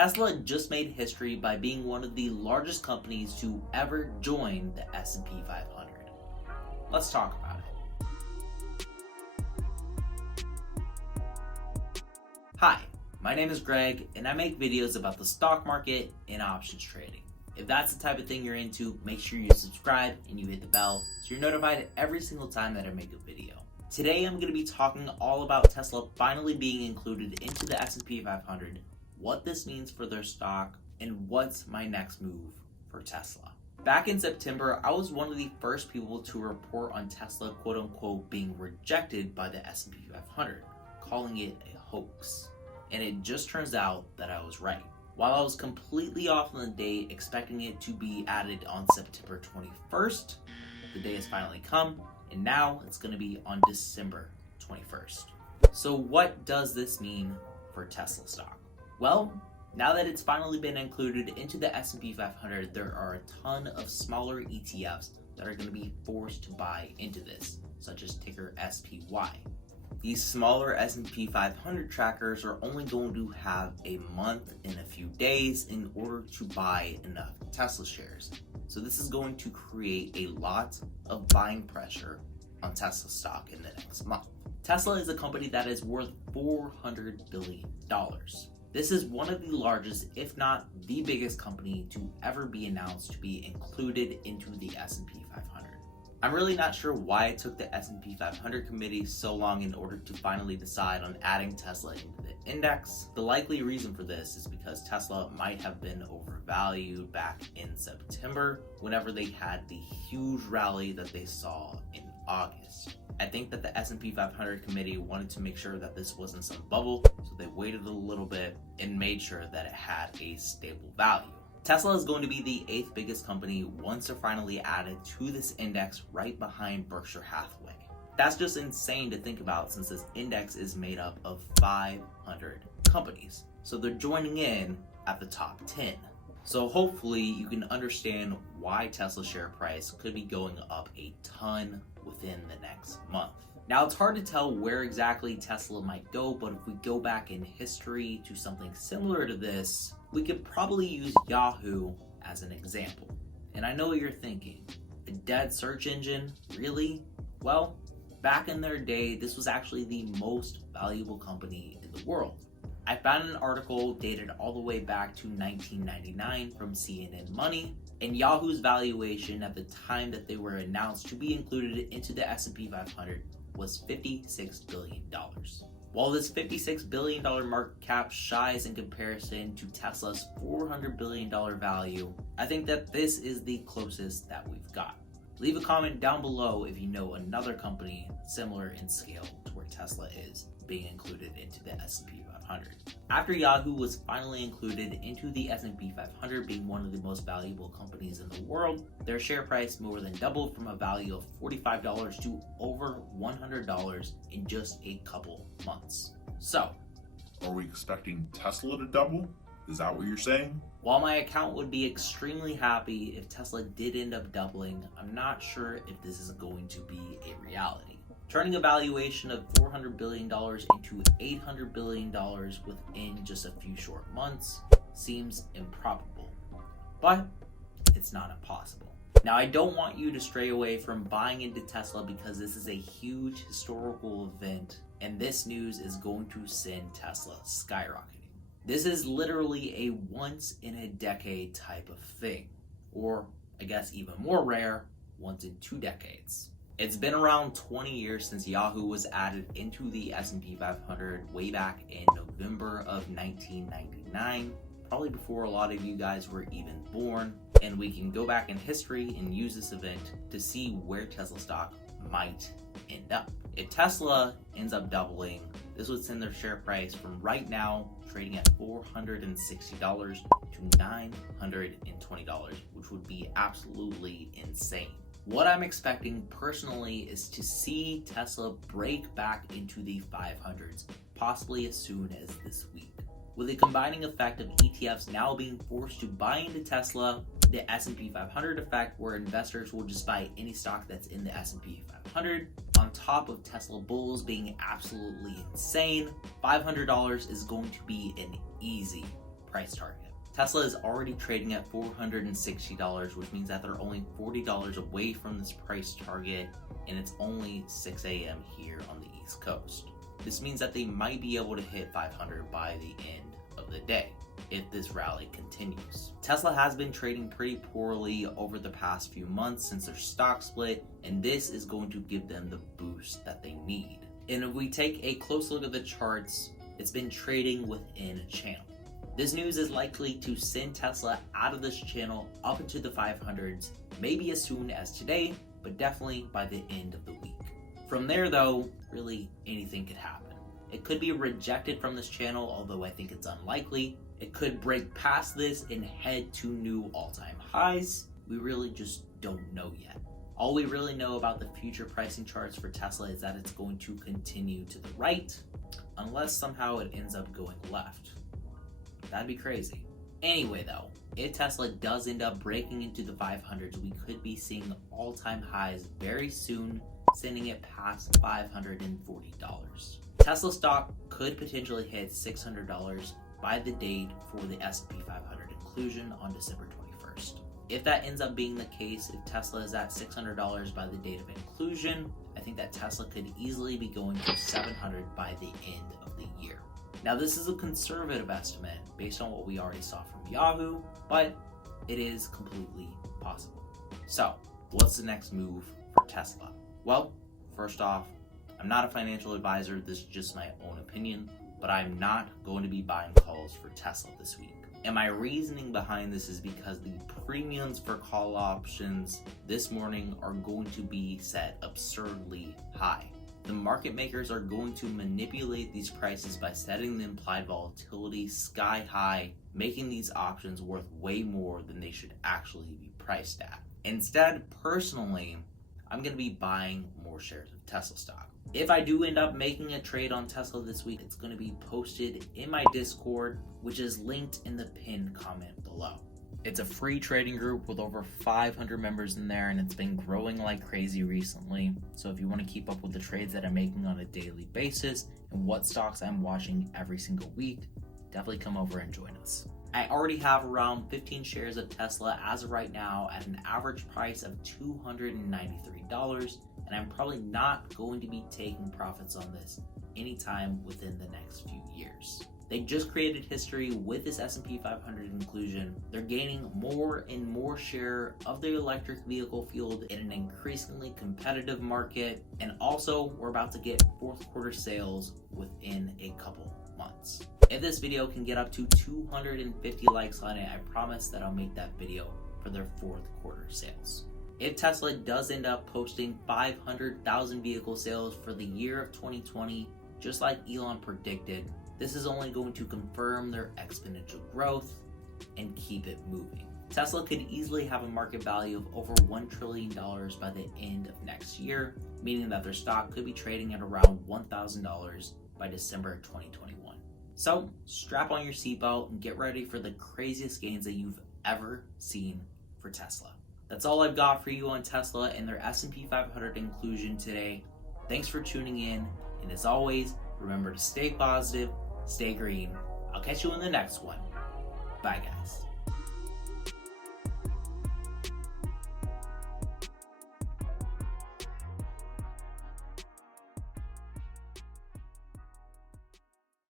Tesla just made history by being one of the largest companies to ever join the S&P 500. Let's talk about it. Hi, my name is Greg, and I make videos about the stock market and options trading. If that's the type of thing you're into, make sure you subscribe and you hit the bell so you're notified every single time that I make a video. Today I'm going to be talking all about Tesla finally being included into the S&P 500, what this means for their stock, and what's my next move for Tesla. Back in September, I was one of the first people to report on Tesla quote-unquote being rejected by the S&P 500, calling it a hoax. And it just turns out that I was right. While I was completely off on the date, expecting it to be added on September 21st, the day has finally come, and now it's going to be on December 21st. So what does this mean for Tesla stock? Well, now that it's finally been included into the S&P 500, there are a ton of smaller ETFs that are going to be forced to buy into this, such as ticker SPY. These smaller S&P 500 trackers are only going to have a month and a few days in order to buy enough Tesla shares. So this is going to create a lot of buying pressure on Tesla stock in the next month. Tesla is a company that is worth $400 billion. This is one of the largest, if not the biggest company to ever be announced to be included into the S&P 500. I'm really not sure why it took the S&P 500 committee so long in order to finally decide on adding Tesla into the index. The likely reason for this is because Tesla might have been overvalued back in September whenever they had the huge rally that they saw in August. I think that the S&P 500 committee wanted to make sure that this wasn't some bubble, so they waited a little bit and made sure that it had a stable value. Tesla is going to be the 8th biggest company once they're finally added to this index, right behind Berkshire Hathaway. That's just insane to think about since this index is made up of 500 companies. So they're joining in at the top 10. So hopefully you can understand why Tesla's share price could be going up a ton within the next month. Now, it's hard to tell where exactly Tesla might go, but if we go back in history to something similar to this, we could probably use Yahoo as an example. And I know what you're thinking, a dead search engine, really? Well, back in their day, this was actually the most valuable company in the world. I found an article dated all the way back to 1999 from CNN Money, and Yahoo's valuation at the time that they were announced to be included into the S&P 500 was $56 billion. While this $56 billion market cap shies in comparison to Tesla's $400 billion value, I think that this is the closest that we've got. Leave a comment down below if you know another company similar in scale to where Tesla is being included into the S&P 500. After Yahoo was finally included into the S&P 500 being one of the most valuable companies in the world, their share price more than doubled from a value of $45 to over $100 in just a couple months. So, are we expecting Tesla to double? Is that what you're saying? While my account would be extremely happy if Tesla did end up doubling, I'm not sure if this is going to be a reality. Turning a valuation of $400 billion into $800 billion within just a few short months seems improbable, but it's not impossible. Now, I don't want you to stray away from buying into Tesla because this is a huge historical event, and this news is going to send Tesla skyrocketing. This is literally a once-in-a-decade type of thing, or I guess even more rare, once in 2 decades. It's been around 20 years since Yahoo was added into the S&P 500 way back in November of 1999, probably before a lot of you guys were even born, and we can go back in history and use this event to see where Tesla stock might end up. If Tesla ends up doubling, this would send their share price from right now trading at $460 to $920, which would be absolutely insane. What I'm expecting personally is to see Tesla break back into the 500s, possibly as soon as this week. With the combining effect of ETFs now being forced to buy into Tesla, the S&P 500 effect where investors will just buy any stock that's in the S&P 500, on top of Tesla bulls being absolutely insane, $500 is going to be an easy price target. Tesla is already trading at $460, which means that they're only $40 away from this price target, and it's only 6 a.m. here on the East Coast. This means that they might be able to hit 500 by the end of the day if this rally continues. Tesla has been trading pretty poorly over the past few months since their stock split, and this is going to give them the boost that they need. And if we take a close look at the charts, it's been trading within a channel. This news is likely to send Tesla out of this channel up into the 500s, maybe as soon as today, but definitely by the end of the week. From there though, really anything could happen. It could be rejected from this channel, although I think it's unlikely. It could break past this and head to new all-time highs. We really just don't know yet. All we really know about the future pricing charts for Tesla is that it's going to continue to the right, unless somehow it ends up going left. That'd be crazy. Anyway though, if Tesla does end up breaking into the 500s, we could be seeing all-time highs very soon, sending it past $540. Tesla stock could potentially hit $600 by the date for the S&P 500 inclusion on December 21st. If that ends up being the case, if Tesla is at $600 by the date of inclusion, I think that Tesla could easily be going to $700 by the end of the year. Now this is a conservative estimate based on what we already saw from Yahoo, but it is completely possible. So what's the next move for Tesla? Well, first off, I'm not a financial advisor, this is just my own opinion, but I'm not going to be buying calls for Tesla this week. And my reasoning behind this is because the premiums for call options this morning are going to be set absurdly high. The market makers are going to manipulate these prices by setting the implied volatility sky high, making these options worth way more than they should actually be priced at. Instead, personally, I'm going to be buying more shares of Tesla stock. If I do end up making a trade on Tesla this week, it's going to be posted in my Discord, which is linked in the pinned comment below. It's a free trading group with over 500 members in there, and it's been growing like crazy recently. So if you want to keep up with the trades that I'm making on a daily basis and what stocks I'm watching every single week, definitely come over and join us. I already have around 15 shares of Tesla as of right now at an average price of $293, and I'm probably not going to be taking profits on this anytime within the next few years. They just created history with this S&P 500 inclusion. They're gaining more and more share of the electric vehicle field in an increasingly competitive market. And also, we're about to get fourth quarter sales within a couple months. If this video can get up to 250 likes on it, I promise that I'll make that video for their fourth quarter sales. If Tesla does end up posting 500,000 vehicle sales for the year of 2020, just like Elon predicted, this is only going to confirm their exponential growth and keep it moving. Tesla could easily have a market value of over $1 trillion by the end of next year, meaning that their stock could be trading at around $1,000 by December 2021. So strap on your seatbelt and get ready for the craziest gains that you've ever seen for Tesla. That's all I've got for you on Tesla and their S&P 500 inclusion today. Thanks for tuning in, and as always, remember to stay positive, stay green. I'll catch you in the next one. Bye, guys.